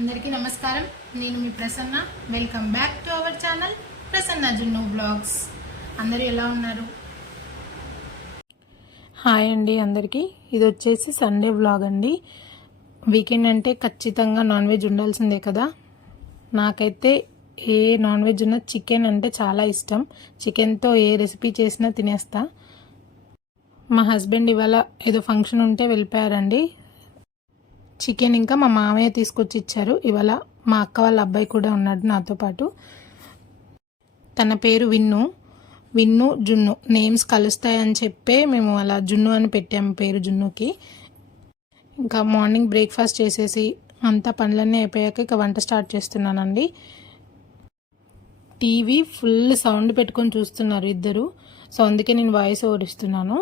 అందరికీ నమస్కారం. నేను మీ Prasanna. Welcome back to our channel Prasanna Junnu blogs. అందరూ ఎలా ఉన్నారు? హాయ్ అండి అందరికీ. ఇది వచ్చేసి సండే వ్లాగ్ అండి. వీకెండ్ అంటే ఖచ్చితంగా నాన్ వెజ్ ఉండాల్సిందే కదా. నాకైతే ఏ నాన్ వెజ్ ఉన్న చికెన్ అంటే చాలా ఇష్టం. చికెన్తో ఏ రెసిపీ చేసినా తినేస్తా. మా హస్బెండ్ ఇవాళ ఏదో ఫంక్షన్ ఉంటే వెళ్ళిపోయారండి. చికెన్ ఇంకా మా మామయ్య తీసుకొచ్చి ఇచ్చారు. ఇవాళ మా అక్క వాళ్ళ అబ్బాయి కూడా ఉన్నాడు నాతో పాటు. తన పేరు విన్ను జున్ను నేమ్స్ కలుస్తాయని చెప్పే మేము అలా జున్ను అని పెట్టాము పేరు జున్నుకి. ఇంకా మార్నింగ్ బ్రేక్ఫాస్ట్ చేసేసి అంతా పనులన్నీ అయిపోయాక ఇక వంట స్టార్ట్ చేస్తున్నానండి. టీవీ ఫుల్ సౌండ్ పెట్టుకొని చూస్తున్నారు ఇద్దరు. సో అందుకే నేను వాయిస్ ఓవర్ ఇస్తున్నాను.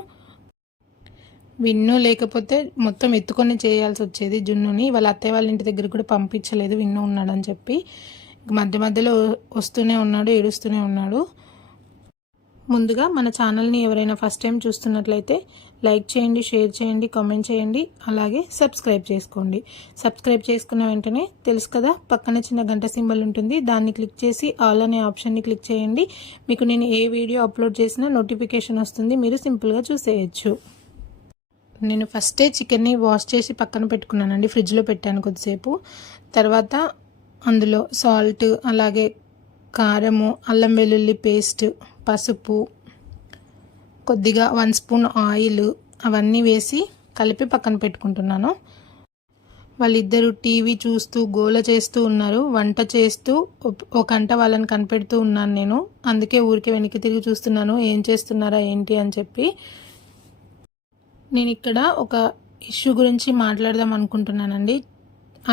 విన్ను లేకపోతే మొత్తం ఎత్తుకొని చేయాల్సి వచ్చేది జున్నుని. వాళ్ళ అత్తయ్య వాళ్ళ ఇంటి దగ్గర కూడా పంపించలేదు విన్ను ఉన్నాడని చెప్పి. మధ్య మధ్యలో వస్తూనే ఉన్నాడు, ఏడుస్తూనే ఉన్నాడు. ముందుగా మన ఛానల్ని ఎవరైనా ఫస్ట్ టైం చూస్తున్నట్లయితే లైక్ చేయండి, షేర్ చేయండి, కామెంట్ చేయండి, అలాగే సబ్స్క్రైబ్ చేసుకోండి. సబ్స్క్రైబ్ చేసుకున్న వెంటనే తెలుసు కదా పక్కన చిన్న గంట సింబల్ ఉంటుంది, దాన్ని క్లిక్ చేసి ఆల్ అనే ఆప్షన్ని క్లిక్ చేయండి. మీకు నేను ఏ వీడియో అప్లోడ్ చేసినా నోటిఫికేషన్ వస్తుంది, మీరు సింపుల్గా చూసేయచ్చు. నేను ఫస్టే చికెన్ని వాష్ చేసి పక్కన పెట్టుకున్నానండి, ఫ్రిడ్జ్లో పెట్టాను కొద్దిసేపు. తర్వాత అందులో సాల్ట్, అలాగే కారము, అల్లం వెల్లుల్లి పేస్ట్, పసుపు, కొద్దిగా 1 స్పూన్ ఆయిల్ అవన్నీ వేసి కలిపి పక్కన పెట్టుకుంటున్నాను. వాళ్ళిద్దరూ టీవీ చూస్తూ గోల చేస్తూ ఉన్నారు. వంట చేస్తూ ఒక గంట వాళ్ళని కనిపెడుతూ ఉన్నాను నేను. అందుకే ఊరికే వెనక్కి తిరిగి చూస్తున్నాను ఏం చేస్తున్నారా ఏంటి అని చెప్పి. నేను ఇక్కడ ఒక ఇష్యూ గురించి మాట్లాడదాం అనుకుంటున్నానండి.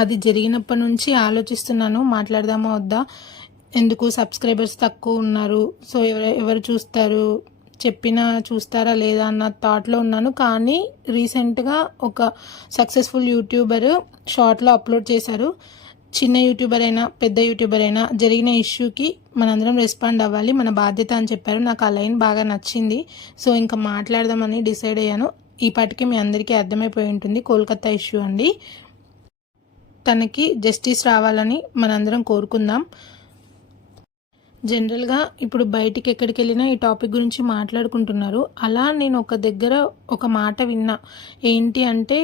అది జరిగినప్పటి నుంచి ఆలోచిస్తున్నాను మాట్లాడదామా వద్దా, ఎందుకు సబ్స్క్రైబర్స్ తక్కువ ఉన్నారు, సో ఎవరు చూస్తారు, చెప్పినా చూస్తారా లేదా అన్న థాట్లో ఉన్నాను. కానీ రీసెంట్గా ఒక సక్సెస్ఫుల్ యూట్యూబర్ షార్ట్లో అప్లోడ్ చేశారు. చిన్న యూట్యూబర్ అయినా పెద్ద యూట్యూబర్ అయినా జరిగిన ఇష్యూకి మనందరం రెస్పాండ్ అవ్వాలి, మన బాధ్యత అని చెప్పారు. నాకు ఆ లైన్ బాగా నచ్చింది. సో ఇంకా మాట్లాడదామని డిసైడ్ అయ్యాను. ఈ పాటికి మీ అందరికీ అర్థమైపోయి ఉంటుంది, కోల్కతా ఇష్యూ అండి. తనకి జస్టిస్ రావాలని మనందరం కోరుకుందాం. జనరల్గా ఇప్పుడు బయటికి ఎక్కడికి వెళ్ళినా ఈ టాపిక్ గురించి మాట్లాడుకుంటున్నారు. అలా నేను ఒక దగ్గర ఒక మాట విన్నా. ఏంటి అంటే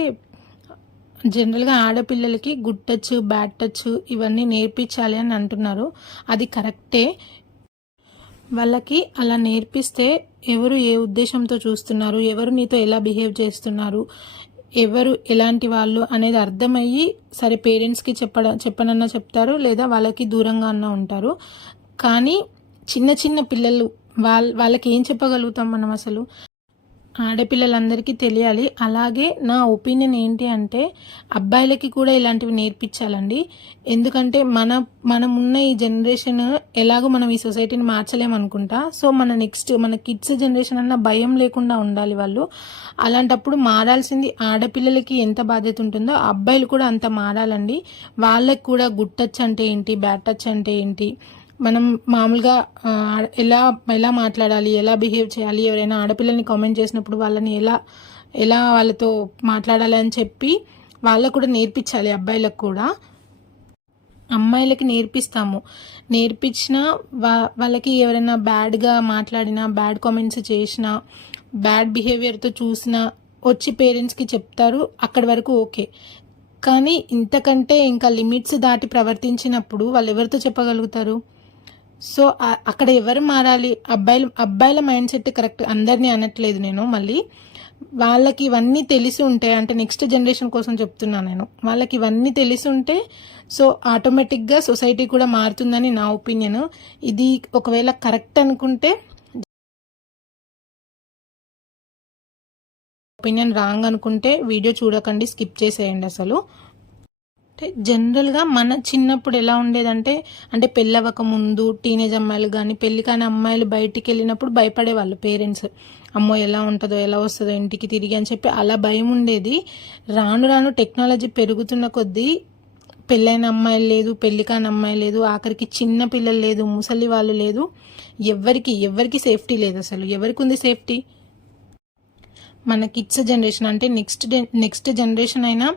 జనరల్గా ఆడపిల్లలకి గుడ్ టచ్, బ్యాడ్ టచ్ ఇవన్నీ నేర్పించాలి అని అంటున్నారు. అది కరెక్టే. వాళ్ళకి అలా నేర్పిస్తే ఎవరు ఏ ఉద్దేశంతో చూస్తున్నారు, ఎవరు నీతో ఎలా బిహేవ్ చేస్తున్నారు, ఎవరు ఎలాంటి వాళ్ళు అనేది అర్థమయ్యి సరే పేరెంట్స్కి చెప్పనన్నా చెప్తారు, లేదా వాళ్ళకి దూరంగా అన్నా ఉంటారు. కానీ చిన్న చిన్న పిల్లలు వాళ్ళకి ఏం చెప్పగలుగుతాం మనం అసలు? ఆడపిల్లలందరికీ తెలియాలి. అలాగే నా ఒపీనియన్ ఏంటి అంటే అబ్బాయిలకి కూడా ఇలాంటివి నేర్పించాలండి. ఎందుకంటే మనం ఉన్న ఈ జనరేషన్ ఎలాగో మనం ఈ సొసైటీని మార్చలేమనుకుంటా. సో మన కిడ్స్ జనరేషన్ అన్న భయం లేకుండా ఉండాలి వాళ్ళు. అలాంటప్పుడు మారాల్సింది ఆడపిల్లలకి ఎంత బాధ్యత ఉంటుందో అబ్బాయిలు కూడా అంత మారాలండి. వాళ్ళకి కూడా గుడ్ టచ్ అంటే ఏంటి, బ్యాడ్ టచ్ అంటే ఏంటి, మనం మామూలుగా ఎలా మాట్లాడాలి, ఎలా బిహేవ్ చేయాలి, ఎవరైనా ఆడపిల్లల్ని కామెంట్ చేసినప్పుడు వాళ్ళని ఎలా వాళ్ళతో మాట్లాడాలి అని చెప్పి వాళ్ళకు కూడా నేర్పించాలి. అబ్బాయిలకు కూడా. అమ్మాయిలకి నేర్పించినా వాళ్ళకి ఎవరైనా బ్యాడ్గా మాట్లాడినా, బ్యాడ్ కామెంట్స్ చేసినా, బ్యాడ్ బిహేవియర్తో చూసినా వచ్చి పేరెంట్స్కి చెప్తారు. అక్కడి వరకు ఓకే. కానీ ఇంతకంటే ఇంకా లిమిట్స్ దాటి ప్రవర్తించినప్పుడు వాళ్ళు ఎవరితో చెప్పగలుగుతారు? సో అక్కడ ఎవరు మారాలి? అబ్బాయిల మైండ్ సెట్ కరెక్ట్, అందరినీ అనట్లేదు నేను. మళ్ళీ వాళ్ళకి ఇవన్నీ తెలిసి ఉంటే, అంటే నెక్స్ట్ జనరేషన్ కోసం చెప్తున్నాను నేను, వాళ్ళకి ఇవన్నీ తెలిసి ఉంటే సో ఆటోమేటిక్గా సొసైటీ కూడా మారుతుందని నా ఒపీనియన్. ఇది ఒకవేళ కరెక్ట్ అనుకుంటే, ఒపీనియన్ రాంగ్ అనుకుంటే వీడియో చూడకండి, స్కిప్ చేసేయండి అసలు. జనరల్గా మన చిన్నప్పుడు ఎలా ఉండేదంటే, అంటే పెళ్ళవక ముందు టీనేజ్ అమ్మాయిలు కానీ పెళ్లి కాని అమ్మాయిలు బయటికి వెళ్ళినప్పుడు భయపడేవాళ్ళు పేరెంట్స్. అమ్మో ఎలా ఉంటుందో, ఎలా వస్తుందో ఇంటికి తిరిగి అని చెప్పి అలా భయం ఉండేది. రాను రాను టెక్నాలజీ పెరుగుతున్న కొద్దీ పెళ్ళైన అమ్మాయిలు లేదు, పెళ్లి కాని అమ్మాయి లేదు, ఆఖరికి చిన్న పిల్లలు లేదు, ముసలి వాళ్ళు లేదు, ఎవరికి సేఫ్టీ లేదు అసలు. ఎవరికి ఉంది సేఫ్టీ? మన కిడ్స్ జనరేషన్ అంటే నెక్స్ట్ జనరేషన్ అయినా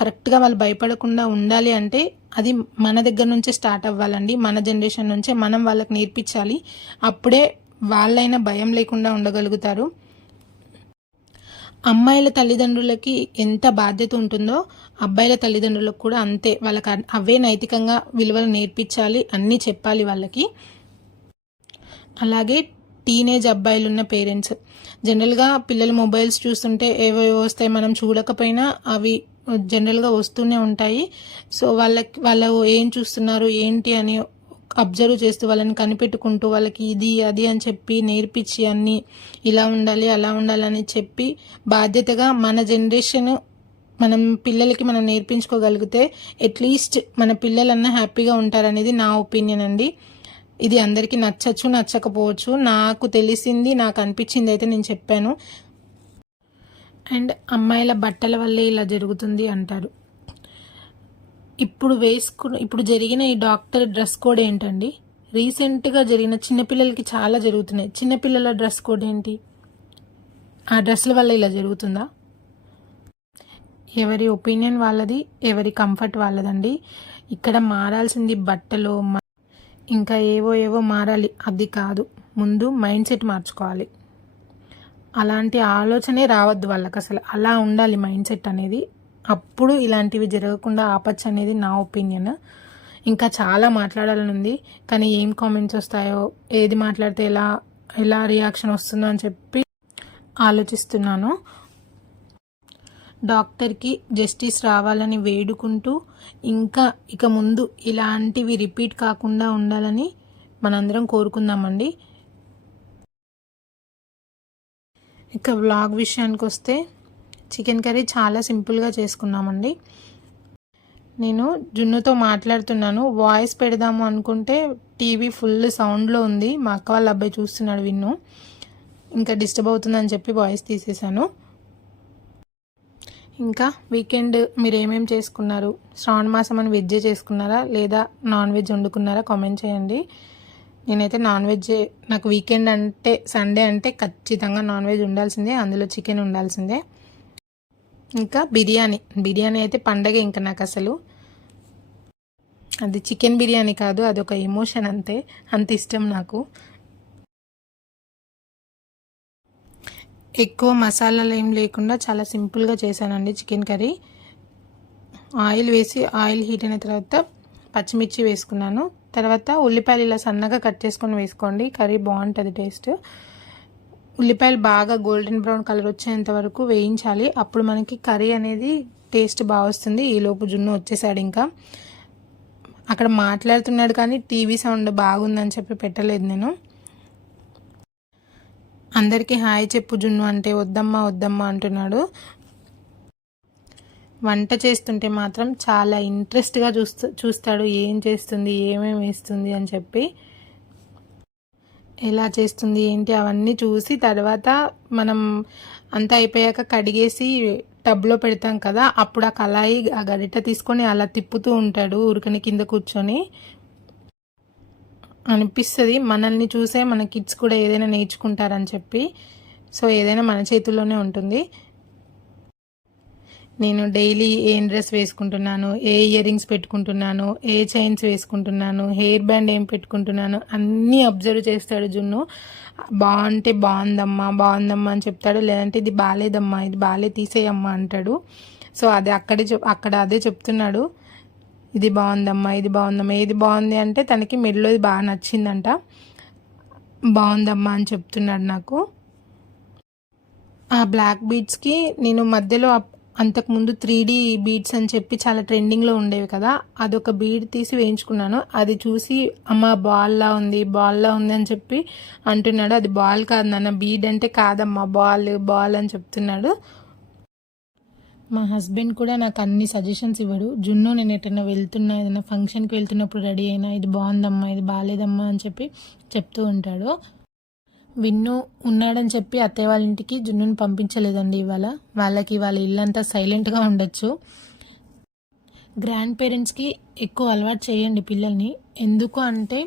కరెక్ట్గా వాళ్ళు భయపడకుండా ఉండాలి అంటే అది మన దగ్గర నుంచే స్టార్ట్ అవ్వాలండి. మన జనరేషన్ నుంచే మనం వాళ్ళకి నేర్పించాలి. అప్పుడే వాళ్ళైనా భయం లేకుండా ఉండగలుగుతారు. అమ్మాయిల తల్లిదండ్రులకి ఎంత బాధ్యత ఉంటుందో అబ్బాయిల తల్లిదండ్రులకు కూడా అంతే. వాళ్ళకి అవే నైతికంగా విలువలు నేర్పించాలి, అన్నీ చెప్పాలి వాళ్ళకి. అలాగే టీనేజ్ అబ్బాయిలు ఉన్న పేరెంట్స్ జనరల్గా పిల్లలు మొబైల్స్ చూస్తుంటే ఏవో వస్తాయి, మనం చూడకపోయినా అవి జనరల్గా వస్తూనే ఉంటాయి. సో వాళ్ళు ఏం చూస్తున్నారు ఏంటి అని అబ్జర్వ్ చేస్తూ వాళ్ళని కనిపెట్టుకుంటూ వాళ్ళకి ఇది అది అని చెప్పి నేర్పించి అన్నీ ఇలా ఉండాలి అలా ఉండాలని చెప్పి బాధ్యతగా మన జనరేషన్ మనం పిల్లలకి మనం నేర్పించుకోగలిగితే అట్లీస్ట్ మన పిల్లలన్నా హ్యాపీగా ఉంటారనేది నా ఒపీనియన్ అండి. ఇది అందరికీ నచ్చచ్చు నచ్చకపోవచ్చు, నాకు తెలిసింది నాకు అనిపించింది అయితే నేను చెప్పాను. అండ్ అమ్మాయిల బట్టల వల్లే ఇలా జరుగుతుంది అంటారు. ఇప్పుడు జరిగిన ఈ డాక్టర్ డ్రెస్ కోడ్ ఏంటండి? రీసెంట్గా జరిగిన చిన్నపిల్లలకి చాలా జరుగుతున్నాయి. చిన్నపిల్లల డ్రెస్ కోడ్ ఏంటి? ఆ డ్రెస్ల వల్ల ఇలా జరుగుతుందా? ఎవరి ఒపీనియన్ వాళ్ళది, ఎవరి కంఫర్ట్ వాళ్ళదండి. ఇక్కడ మారాల్సింది బట్టలు ఇంకా ఏవో మారాలి, అది కాదు. ముందు మైండ్ సెట్ మార్చుకోవాలి. అలాంటి ఆలోచనే రావద్దు వాళ్ళకి, అసలు అలా ఉండాలి మైండ్ సెట్ అనేది. అప్పుడు ఇలాంటివి జరగకుండా ఆపచ్చు అనేది నా ఒపీనియన్. ఇంకా చాలా మాట్లాడాలని ఉంది, కానీ ఏం కామెంట్స్ వస్తాయో, ఏది మాట్లాడితే ఎలా రియాక్షన్ వస్తుందో అని చెప్పి ఆలోచిస్తున్నాను. డాక్టర్కి జస్టిస్ రావాలని వేడుకుంటూ ఇక ముందు ఇలాంటివి రిపీట్ కాకుండా ఉండాలని మనందరం కోరుకుందామండి. ఇక వ్లాగ్ విషయానికి వస్తే చికెన్ కర్రీ చాలా సింపుల్గా చేసుకున్నామండి. నేను జున్నుతో మాట్లాడుతున్నాను, వాయిస్ పెడదాము అనుకుంటే టీవీ ఫుల్ సౌండ్లో ఉంది. మా అక్క వాళ్ళ అబ్బాయి చూస్తున్నాడు విన్ను, ఇంకా డిస్టర్బ్ అవుతుందని చెప్పి వాయిస్ తీసేశాను. ఇంకా వీకెండ్ మీరు ఏమేమి చేసుకున్నారు? శ్రావణ మాసం అని వెజ్జే చేసుకున్నారా లేదా నాన్ వెజ్ వండుకున్నారా? కామెంట్ చేయండి. నేనైతే నాన్ వెజ్జే. నాకు వీకెండ్ అంటే సండే అంటే ఖచ్చితంగా నాన్ వెజ్ ఉండాల్సిందే, అందులో చికెన్ ఉండాల్సిందే. ఇంకా బిర్యానీ అయితే పండగ. ఇంకా నాకు అసలు అది చికెన్ బిర్యానీ కాదు, అది ఒక ఎమోషన్, అంత ఇష్టం నాకు. ఎక్కువ మసాలాలు ఏం లేకుండా చాలా సింపుల్గా చేశానండి చికెన్ కర్రీ. ఆయిల్ వేసి ఆయిల్ హీట్ అయిన తర్వాత పచ్చిమిర్చి వేసుకున్నాను. తర్వాత ఉల్లిపాయలు ఇలా సన్నగా కట్ చేసుకొని వేసుకోండి, కర్రీ బాగుంటుంది టేస్ట్. ఉల్లిపాయలు బాగా గోల్డెన్ బ్రౌన్ కలర్ వచ్చేంత వరకు వేయించాలి, అప్పుడు మనకి కర్రీ అనేది టేస్ట్ బాగా వస్తుంది. ఈలోపు జున్ను వచ్చేసాడు. ఇంకా అక్కడ మాట్లాడుతున్నాడు కానీ టీవీ సౌండ్ బాగుందని చెప్పి పెట్టలేదు నేను. అందరికీ హాయ్ చెప్పు జున్ను అంటే వద్దమ్మా అంటున్నాడు. వంట చేస్తుంటే మాత్రం చాలా ఇంట్రెస్ట్గా చూస్తాడు, ఏం చేస్తుంది ఏమేమి వేస్తుంది అని చెప్పి, ఎలా చేస్తుంది ఏంటి అవన్నీ చూసి తర్వాత మనం అంతా అయిపోయాక కడిగేసి టబ్లో పెడతాం కదా, అప్పుడు ఆ కళాయి ఆ గరిట తీసుకొని అలా తిప్పుతూ ఉంటాడు ఊరికని కింద కూర్చొని. అనిపిస్తుంది మనల్ని చూసే మన కిడ్స్ కూడా ఏదైనా నేర్చుకుంటారని చెప్పి. సో ఏదైనా మన చేతుల్లోనే ఉంటుంది. నేను డైలీ ఏం డ్రెస్ వేసుకుంటున్నాను, ఏ ఇయర్ రింగ్స్ పెట్టుకుంటున్నాను, ఏ చైన్స్ వేసుకుంటున్నాను, హెయిర్ బ్యాండ్ ఏం పెట్టుకుంటున్నాను అన్నీ అబ్జర్వ్ చేస్తాడు జున్ను. బాగుంటే బాగుందమ్మా అని చెప్తాడు, లేదంటే ఇది బాగాలేదమ్మా ఇది బాగాలే తీసేయమ్మా అంటాడు. సో అది అక్కడ అదే చెప్తున్నాడు, ఇది బాగుందమ్మా ఏది బాగుంది అంటే తనకి మెడలో ఇది బాగా నచ్చిందంట, బాగుందమ్మా అని చెప్తున్నాడు నాకు. ఆ బ్లాక్ బీడ్స్కి నేను మధ్యలో అంతకుముందు 3D బీడ్స్ అని చెప్పి చాలా ట్రెండింగ్లో ఉండేవి కదా, అదొక బీడ్ తీసి వేయించుకున్నాను. అది చూసి అమ్మ బాల్లా ఉంది అని చెప్పి అంటున్నాడు. అది బాల్ కాదు నాన్న, బీడ్ అంటే కాదమ్మా బాల్ అని చెప్తున్నాడు. మా హస్బెండ్ కూడా నాకు అన్ని సజెషన్స్ ఇవ్వడు. జున్ను నేను ఎటైనా వెళ్తున్నా, ఏదైనా ఫంక్షన్కి వెళ్తున్నప్పుడు రెడీ అయినా ఇది బాగుందమ్మా ఇది బాగాలేదమ్మా అని చెప్పి చెప్తూ ఉంటాడు. విన్ను ఉన్నాడని చెప్పి అత్తయ్య వాళ్ళ ఇంటికి జున్నుని పంపించలేదండి ఇవాళ. వాళ్ళకి వాళ్ళ ఇల్లంతా సైలెంట్గా ఉండొచ్చు. గ్రాండ్ పేరెంట్స్కి ఎక్కువ అలవాటు చేయండి పిల్లల్ని. ఎందుకు అంటే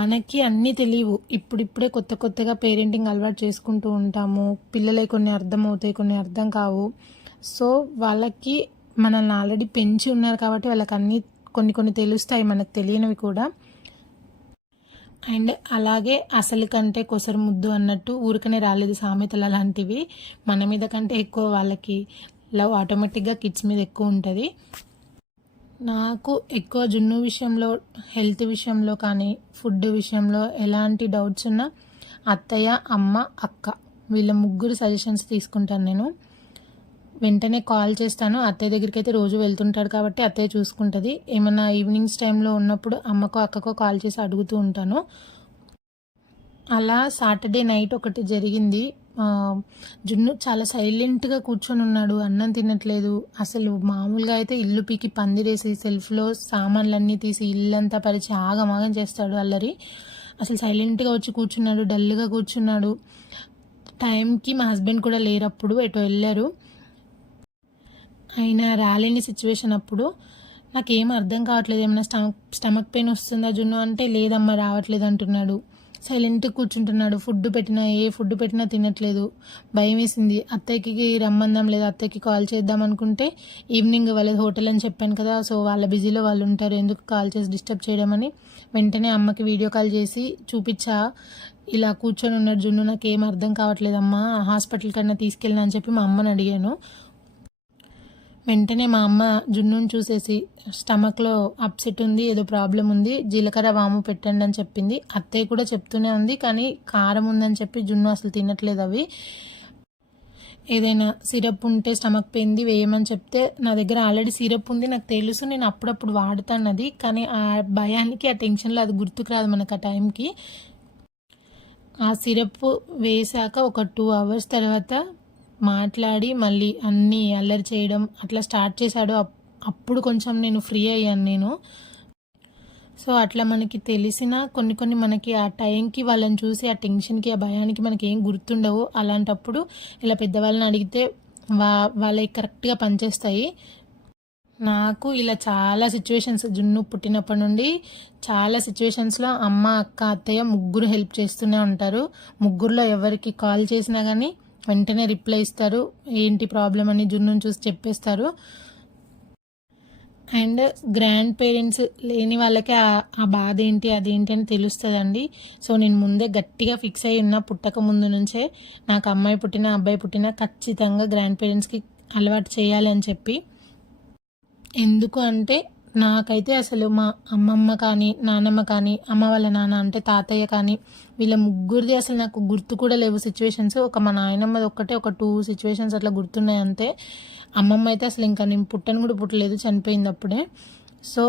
మనకి అన్నీ తెలియవు, ఇప్పుడిప్పుడే కొత్తగా పేరెంటింగ్ అలవాటు చేసుకుంటూ ఉంటాము. పిల్లలకి కొన్ని అర్థం అవుతాయి, కొన్ని అర్థం కావు. సో వాళ్ళకి మనల్ని ఆల్రెడీ పెంచి ఉన్నారు కాబట్టి వాళ్ళకి అన్నీ కొన్ని కొన్ని తెలుస్తాయి మనకు తెలియనివి కూడా. అండ్ అలాగే అసలు కంటే కొసరు ముద్దు అన్నట్టు ఊరికనే రాలేదు సామెతలు అలాంటివి. మన మీద కంటే ఎక్కువ వాళ్ళకి లవ్ ఆటోమేటిక్గా కిడ్స్ మీద ఎక్కువ ఉంటుంది. నాకు ఎక్కువ జున్ను విషయంలో, హెల్త్ విషయంలో కానీ, ఫుడ్ విషయంలో ఎలాంటి డౌట్స్ ఉన్నా అత్తయ్య, అమ్మ, అక్క వీళ్ళ ముగ్గురు సజెషన్స్ తీసుకుంటాను నేను. వెంటనే కాల్ చేస్తాను. అత్తయ్య దగ్గరికి అయితే రోజు వెళ్తుంటాడు కాబట్టి అత్తయ్య చూసుకుంటుంది. ఏమన్నా ఈవినింగ్స్ టైంలో ఉన్నప్పుడు అమ్మకో అక్కకో కాల్ చేసి అడుగుతూ ఉంటాను. అలా సాటర్డే నైట్ ఒకటి జరిగింది. జున్ను చాలా సైలెంట్గా కూర్చొని ఉన్నాడు, అన్నం తినట్లేదు. అసలు మామూలుగా అయితే ఇల్లు పీకి పందిరేసి సెల్ఫ్లో సామాన్లన్నీ తీసి ఇల్లంతా పరిచి ఆగమాగం చేస్తాడు అల్లరి. అసలు సైలెంట్గా వచ్చి కూర్చున్నాడు, డల్గా కూర్చున్నాడు. టైంకి మా హస్బెండ్ కూడా లేరప్పుడు, ఎటో వెళ్ళారు. ఆయన రాలేని సిచ్యువేషన్ అప్పుడు నాకేం అర్థం కావట్లేదు. ఏమైనా స్టమక్ పెయిన్ వస్తుందా జున్ను అంటే లేదమ్మా రావట్లేదు అంటున్నాడు. సైలెంట్గా కూర్చుంటున్నాడు. ఏ ఫుడ్ పెట్టినా తినట్లేదు. భయం వేసింది. అత్తయ్యకి రమ్మందాం లేదా అత్తయ్యకి కాల్ చేద్దాం అనుకుంటే ఈవినింగ్ వాళ్ళది హోటల్ అని చెప్పాను కదా, సో వాళ్ళ బిజీలో వాళ్ళు ఉంటారు, ఎందుకు కాల్ చేసి డిస్టర్బ్ చేయడం అని వెంటనే అమ్మకి వీడియో కాల్ చేసి చూపించా. ఇలా కూర్చొని ఉన్నాడు జున్ను, నాకేం అర్థం కావట్లేదమ్మా, హాస్పిటల్ కన్నా తీసుకెళ్ళినా అని చెప్పి మా అమ్మని అడిగాను. వెంటనే మా అమ్మ జున్నుని చూసేసి స్టమక్లో అప్సెట్ ఉంది, ఏదో ప్రాబ్లం ఉంది, జీలకర్ర వాము పెట్టండి అని చెప్పింది. అత్తయ్య కూడా చెప్తూనే ఉంది, కానీ కారం ఉందని చెప్పి జున్ను అసలు తినట్లేదు. అవి ఏదైనా సిరప్ ఉంటే స్టమక్ పెయింది వేయమని చెప్తే నా దగ్గర ఆల్రెడీ సిరప్ ఉంది, నాకు తెలుసు, నేను అప్పుడప్పుడు వాడుతాను అది. కానీ ఆ భయానికి, ఆ టెన్షన్లో అది గుర్తుకు రాదు మనకు ఆ టైంకి. ఆ సిరప్ వేసాక ఒక 2 hours తర్వాత మాట్లాడి మళ్ళీ అన్నీ అల్లరి చేయడం అట్లా స్టార్ట్ చేశాడు. అప్పుడు కొంచెం నేను ఫ్రీ అయ్యాను నేను. సో అట్లా మనకి తెలిసిన కొన్ని మనకి ఆ టైంకి వాళ్ళని చూసి ఆ టెన్షన్కి, ఆ భయానికి మనకి ఏం గుర్తుండవు. అలాంటప్పుడు ఇలా పెద్దవాళ్ళని అడిగితే వాళ్ళకి కరెక్ట్గా పనిచేస్తాయి. నాకు ఇలా చాలా సిచ్యువేషన్స్, జున్ను పుట్టినప్పటి నుండి చాలా సిచ్యువేషన్స్లో అమ్మ, అక్క, అత్తయ్య ముగ్గురు హెల్ప్ చేస్తూనే ఉంటారు. ముగ్గురులో ఎవరికి కాల్ చేసినా కానీ వెంటనే రిప్లై ఇస్తారు. ఏంటి ప్రాబ్లం అని జున్నుని చూసి చెప్పేస్తారు. అండ్ గ్రాండ్ పేరెంట్స్ లేని వాళ్ళకి ఆ బాధ ఏంటి, అదేంటి అని తెలుస్తుందండి. సో నేను ముందే గట్టిగా ఫిక్స్ అయ్యి ఉన్న, పుట్టక ముందు నుంచే నాకు అమ్మాయి పుట్టినా అబ్బాయి పుట్టినా ఖచ్చితంగా గ్రాండ్ పేరెంట్స్కి అలవాటు చేయాలి అని చెప్పి. ఎందుకు అంటే నాకైతే అసలు మా అమ్మమ్మ కానీ, నానమ్మ కానీ, అమ్మ వాళ్ళ నాన్న అంటే తాతయ్య కానీ, వీళ్ళ ముగ్గురిది అసలు నాకు గుర్తు కూడా లేవు సిచ్యువేషన్స్. ఒక మా నాయనమ్మది ఒక్కటే ఒక 2 సిచ్యువేషన్స్ అట్లా గుర్తున్నాయి అంతే. అమ్మమ్మ అయితే అసలు ఇంకా నేను పుట్టను కూడా పుట్టలేదు, చనిపోయింది అప్పుడే. సో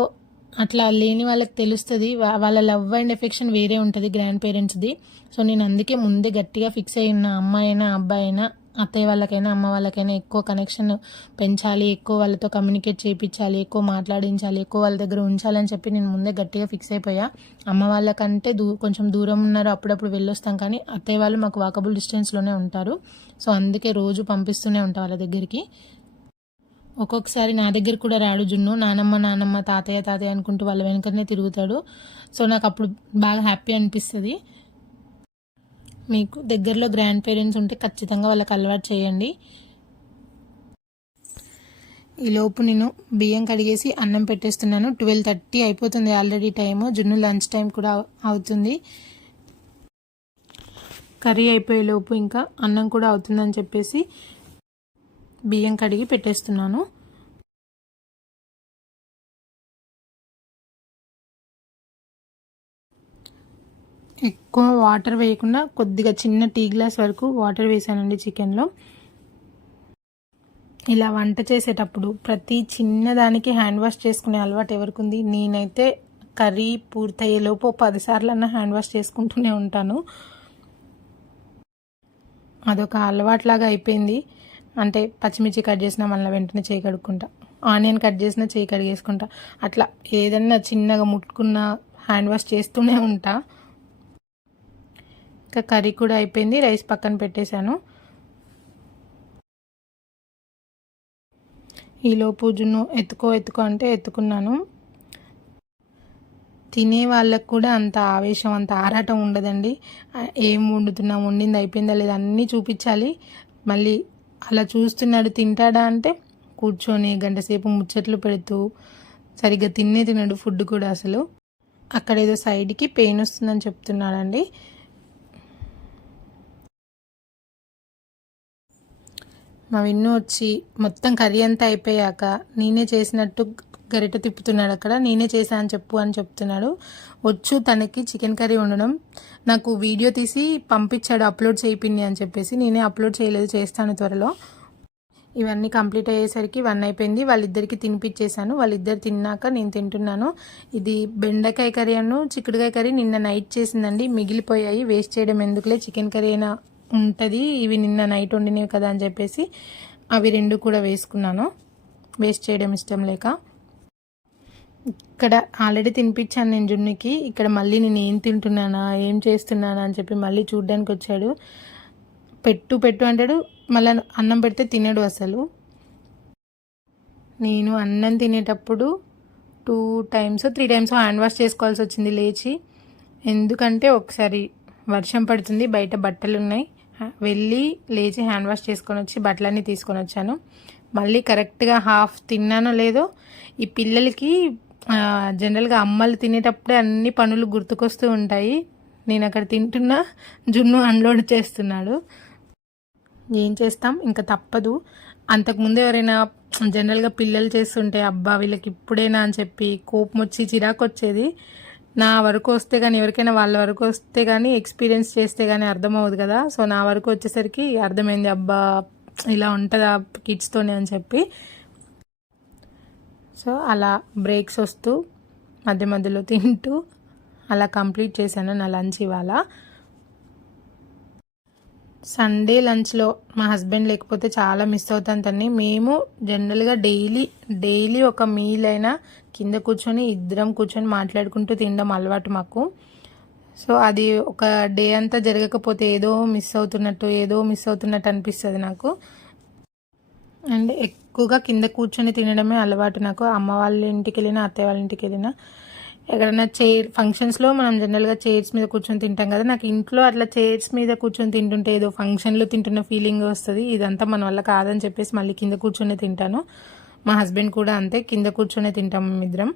అట్లా లేని వాళ్ళకి తెలుస్తుంది, వాళ్ళ లవ్ అండ్ ఎఫెక్షన్ వేరే ఉంటుంది గ్రాండ్ పేరెంట్స్ది. సో నేను అందుకే ముందే గట్టిగా ఫిక్స్ అయి ఉన్న, అమ్మాయి అయినా అబ్బాయి అయినా, అత్తయ్య వాళ్ళకైనా అమ్మ వాళ్ళకైనా ఎక్కువ కనెక్షన్ పెంచాలి, ఎక్కువ వాళ్ళతో కమ్యూనికేట్ చేయించాలి, ఎక్కువ మాట్లాడించాలి, ఎక్కువ వాళ్ళ దగ్గర ఉంచాలని చెప్పి నేను ముందే గట్టిగా ఫిక్స్ అయిపోయా. అమ్మ వాళ్ళకంటే కొంచెం దూరం ఉన్నారు, అప్పుడప్పుడు వెళ్ళొస్తాం, కానీ అత్తయ్య వాళ్ళు మాకు వాకబుల్ డిస్టెన్స్లోనే ఉంటారు. సో అందుకే రోజు పంపిస్తూనే ఉంటాం వాళ్ళ దగ్గరికి. ఒక్కొక్కసారి నా దగ్గర కూడా రాడు జున్ను, నానమ్మ తాతయ్య అనుకుంటూ వాళ్ళ వెనుకనే తిరుగుతాడు. సో నాకు అప్పుడు బాగా హ్యాపీ అనిపిస్తుంది. మీకు దగ్గరలో గ్రాండ్ పేరెంట్స్ ఉంటే ఖచ్చితంగా వాళ్ళకి అలవాటు చేయండి. ఈలోపు నేను బియ్యం కడిగేసి అన్నం పెట్టేస్తున్నాను. 12:30 అయిపోతుంది ఆల్రెడీ టైము. జున్ను లంచ్ టైం కూడా అవుతుంది. కర్రీ అయిపోయేలోపు ఇంకా అన్నం కూడా అవుతుందని చెప్పేసి బియ్యం కడిగి పెట్టేస్తున్నాను. ఎక్కువ వాటర్ వేయకుండా కొద్దిగా చిన్న టీ గ్లాస్ వరకు వాటర్ వేసానండి చికెన్లో. ఇలా వంట చేసేటప్పుడు ప్రతి చిన్నదానికి హ్యాండ్ వాష్ చేసుకునే అలవాటు ఎవరికి ఉంది? నేనైతే కర్రీ పూర్తయ్యేలోపు 10 సార్లు అన్న హ్యాండ్ వాష్ చేసుకుంటూనే ఉంటాను. అదొక అలవాట్లాగా అయిపోయింది. అంటే పచ్చిమిర్చి కట్ చేసినా మళ్ళీ వెంటనే చేయి కడుక్కుంటా, ఆనియన్ కట్ చేసినా చేయి కడిగేసుకుంటా, అట్లా ఏదన్నా చిన్నగా ముట్టుకున్నా హ్యాండ్ వాష్ చేస్తూనే ఉంటా. ఇంకా కర్రీ కూడా అయిపోయింది, రైస్ పక్కన పెట్టేశాను. ఈలోపు జున్ను ఎత్తుకో అంటే ఎత్తుకున్నాను. తినే వాళ్ళకు కూడా అంత ఆవేశం, అంత ఆరాటం ఉండదండి. ఏం వండుతున్నాం, వండింది అయిపోయిందా లేదా అన్నీ చూపించాలి. మళ్ళీ అలా చూస్తున్నాడు, తింటాడా అంటే కూర్చొని గంట సేపు ముచ్చట్లు పెడుతూ సరిగ్గా తినడు ఫుడ్ కూడా అసలు. అక్కడ ఏదో సైడ్కి పెయిన్ వస్తుందని చెప్తున్నాడండి. మా విన్ను వచ్చి మొత్తం కర్రీ అంతా అయిపోయాక నేనే చేసినట్టు గరిట తిప్పుతున్నాడు. అక్కడ నేనే చేశాను చెప్పు అని చెప్తున్నాడు. వచ్చు తనకి చికెన్ కర్రీ వండడం. నాకు వీడియో తీసి పంపించాడు అప్లోడ్ చేయిపిన్ని అని చెప్పేసి. నేనే అప్లోడ్ చేయలేదు, చేస్తాను త్వరలో. ఇవన్నీ కంప్లీట్ అయ్యేసరికి 1 అయిపోయింది. వాళ్ళిద్దరికి తినిపించేశాను. వాళ్ళిద్దరు తిన్నాక నేను తింటున్నాను. ఇది బెండకాయ కర్రీ చిక్కుడుకాయ కర్రీ నిన్న నైట్ చేసిందండి. మిగిలిపోయాయి, వేస్ట్ చేయడం ఎందుకులే, చికెన్ కర్రీ అయినా ఉంటుంది, ఇవి నిన్న నైట్ వండినవి కదా అని చెప్పేసి అవి 2 కూడా వేసుకున్నాను, వేస్ట్ చేయడం ఇష్టం లేక. ఇక్కడ ఆల్రెడీ తినిపించాను నేను జున్నుకి. ఇక్కడ మళ్ళీ నేను ఏం తింటున్నానా ఏం చేస్తున్నానా అని చెప్పి మళ్ళీ చూడ్డానికి వచ్చాడు. పెట్టు అంటాడు, మళ్ళీ అన్నం పెడితే తినడు అసలు. నేను అన్నం తినేటప్పుడు 2 times 3 times హ్యాండ్ వాష్ చేసుకోవాల్సి వచ్చింది లేచి. ఎందుకంటే ఒకసారి వర్షం పడుతుంది, బయట బట్టలు ఉన్నాయి, వెళ్ళి లేచి హ్యాండ్ వాష్ చేసుకొని వచ్చి బట్టలన్నీ తీసుకొని వచ్చాను. మళ్ళీ కరెక్ట్గా హాఫ్ తిన్నానో లేదో, ఈ పిల్లలకి జనరల్గా అమ్మలు తినేటప్పుడే అన్ని పనులు గుర్తుకొస్తూ ఉంటాయి. నేను అక్కడ తింటున్నా, జున్ను అన్లోడ్ చేస్తున్నాడు. ఏం చేస్తాం, ఇంకా తప్పదు. అంతకుముందు ఎవరైనా జనరల్గా పిల్లలు చేస్తుంటే అబ్బా వీళ్ళకి ఇప్పుడేనా అని చెప్పి కోపం వచ్చి చిరాకు వచ్చేది. నా వరకు వస్తే కానీ, ఎవరికైనా వాళ్ళ వరకు వస్తే కానీ, ఎక్స్పీరియన్స్ చేస్తే కానీ అర్థమవుదు కదా. సో నా వరకు వచ్చేసరికి అర్థమైంది, అబ్బా ఇలా ఉంటుందా కిడ్స్తోనే అని చెప్పి. సో అలా బ్రేక్స్ వస్తూ మధ్య మధ్యలో తింటూ అలా కంప్లీట్ చేశాను నా లంచ్ ఇవాళ. సండే లంచ్లో మా హస్బెండ్ లేకపోతే చాలా మిస్ అవుతాను తన్ని. మేము జనరల్గా డైలీ ఒక మీల్ అయినా కింద కూర్చొని ఇద్దరం కూర్చొని మాట్లాడుకుంటూ తినడం అలవాటు మాకు. సో అది ఒక డే అంతా జరగకపోతే ఏదో మిస్ అవుతున్నట్టు అనిపిస్తుంది నాకు. అండ్ ఎక్కువగా కింద కూర్చొని తినడమే అలవాటు నాకు. అమ్మ వాళ్ళ ఇంటికి వెళ్ళినా, అత్తయ్య వాళ్ళ ఇంటికి వెళ్ళినా, ఎక్కడైనా ఫంక్షన్స్లో మనం జనరల్గా చైర్స్ మీద కూర్చొని తింటాం కదా. నాకు ఇంట్లో అట్లా చైర్స్ మీద కూర్చొని తింటుంటే ఏదో ఫంక్షన్లో తింటున్న ఫీలింగ్ వస్తుంది. ఇదంతా మన వల్ల కాదని చెప్పేసి మళ్ళీ కింద కూర్చొని తింటాను. మా హస్బెండ్ కూడా అంతే, కింద కూర్చొని తింటాం మేమిద్దరం.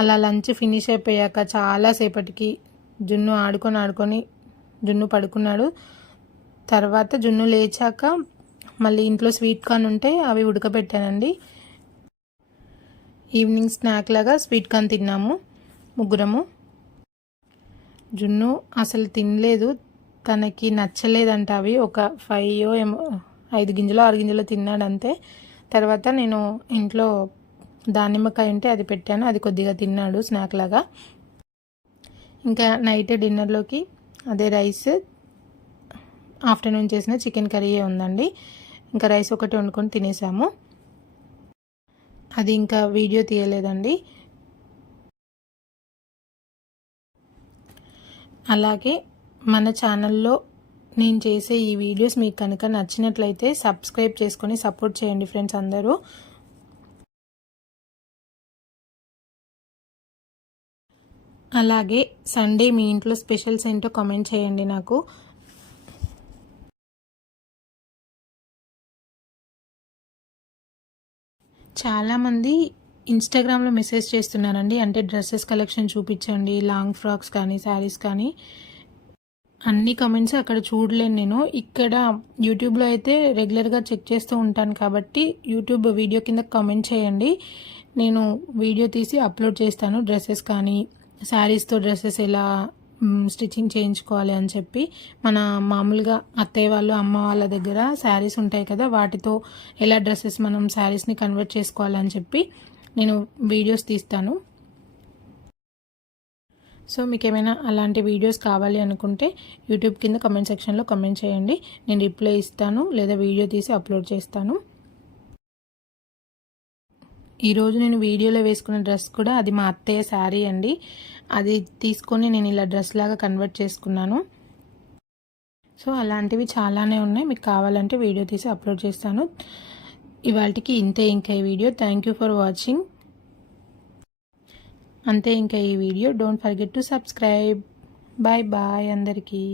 అలా లంచ్ ఫినిష్ అయిపోయాక చాలాసేపటికి జున్ను ఆడుకొని జున్ను పడుకున్నాడు. తర్వాత జున్ను లేచాక మళ్ళీ ఇంట్లో స్వీట్ కార్న్ ఉంటే అవి ఉడకబెట్టానండి. ఈవినింగ్ స్నాక్ లాగా స్వీట్ కార్న్ తిన్నాము ముగ్గురము. జున్ను అసలు తినలేదు, తనకి నచ్చలేదంట అవి. ఒక 5 గింజలో 6 గింజలో తిన్నాడు అంతే. తర్వాత నేను ఇంట్లో దానిమ్మకాయ ఉంటే అది పెట్టాను, అది కొద్దిగా తిన్నాడు స్నాక్ లాగా. ఇంకా నైట్ డిన్నర్లోకి అదే రైస్, ఆఫ్టర్నూన్ చేసిన చికెన్ కర్రీయే ఉందండి. ఇంకా రైస్ ఒకటి వండుకొని తినేసాము. అది ఇంకా వీడియో తీయలేదండి. అలాగే మన ఛానల్లో నేను చేసే ఈ వీడియోస్ మీకు కనుక నచ్చినట్లయితే సబ్స్క్రైబ్ చేసుకొని సపోర్ట్ చేయండి ఫ్రెండ్స్ అందరూ. అలాగే సండే మీ ఇంట్లో స్పెషల్స్ ఏంటో కామెంట్ చేయండి నాకు. చాలామంది ఇన్స్టాగ్రామ్లో మెసేజ్ చేస్తున్నారండి, అంటే డ్రెస్సెస్ కలెక్షన్ చూపించండి, లాంగ్ ఫ్రాక్స్ కానీ శారీస్ కానీ. అన్ని కమెంట్స్ అక్కడ చూడలేను నేను. ఇక్కడ యూట్యూబ్లో అయితే రెగ్యులర్గా చెక్ చేస్తూ ఉంటాను కాబట్టి యూట్యూబ్ వీడియో కింద కామెంట్ చేయండి, నేను వీడియో తీసి అప్లోడ్ చేస్తాను. డ్రెస్సెస్ కానీ శారీస్తో డ్రెస్సెస్ ఎలా స్టిచ్చింగ్ చేయించుకోవాలి అని చెప్పి. మన మామూలుగా అత్తయ్య వాళ్ళు అమ్మ వాళ్ళ దగ్గర శారీస్ ఉంటాయి కదా, వాటితో ఎలా డ్రెస్సెస్ మనం శారీస్ని కన్వర్ట్ చేసుకోవాలని చెప్పి నేను వీడియోస్ తీస్తాను. సో మీకు ఏమైనా అలాంటి వీడియోస్ కావాలి అనుకుంటే యూట్యూబ్ కింద కమెంట్ సెక్షన్లో కమెంట్ చేయండి, నేను రిప్లై ఇస్తాను లేదా వీడియో తీసి అప్లోడ్ చేస్తాను. ఈరోజు నేను వీడియోలో వేసుకున్న డ్రెస్ కూడా అది మా అత్తయ్య శారీ అండి. అది తీసుకొని నేను ఇలా డ్రెస్ లాగా కన్వర్ట్ చేసుకున్నాను. సో అలాంటివి చాలానే ఉన్నాయి, మీకు కావాలంటే వీడియో తీసి అప్లోడ్ చేస్తాను. ఇవాళకి ఇంతే ఇంకా ఈ video. Thank you for watching. అంతే ఇంకా ఈ video. Don't forget to subscribe. Bye bye అందరికీ.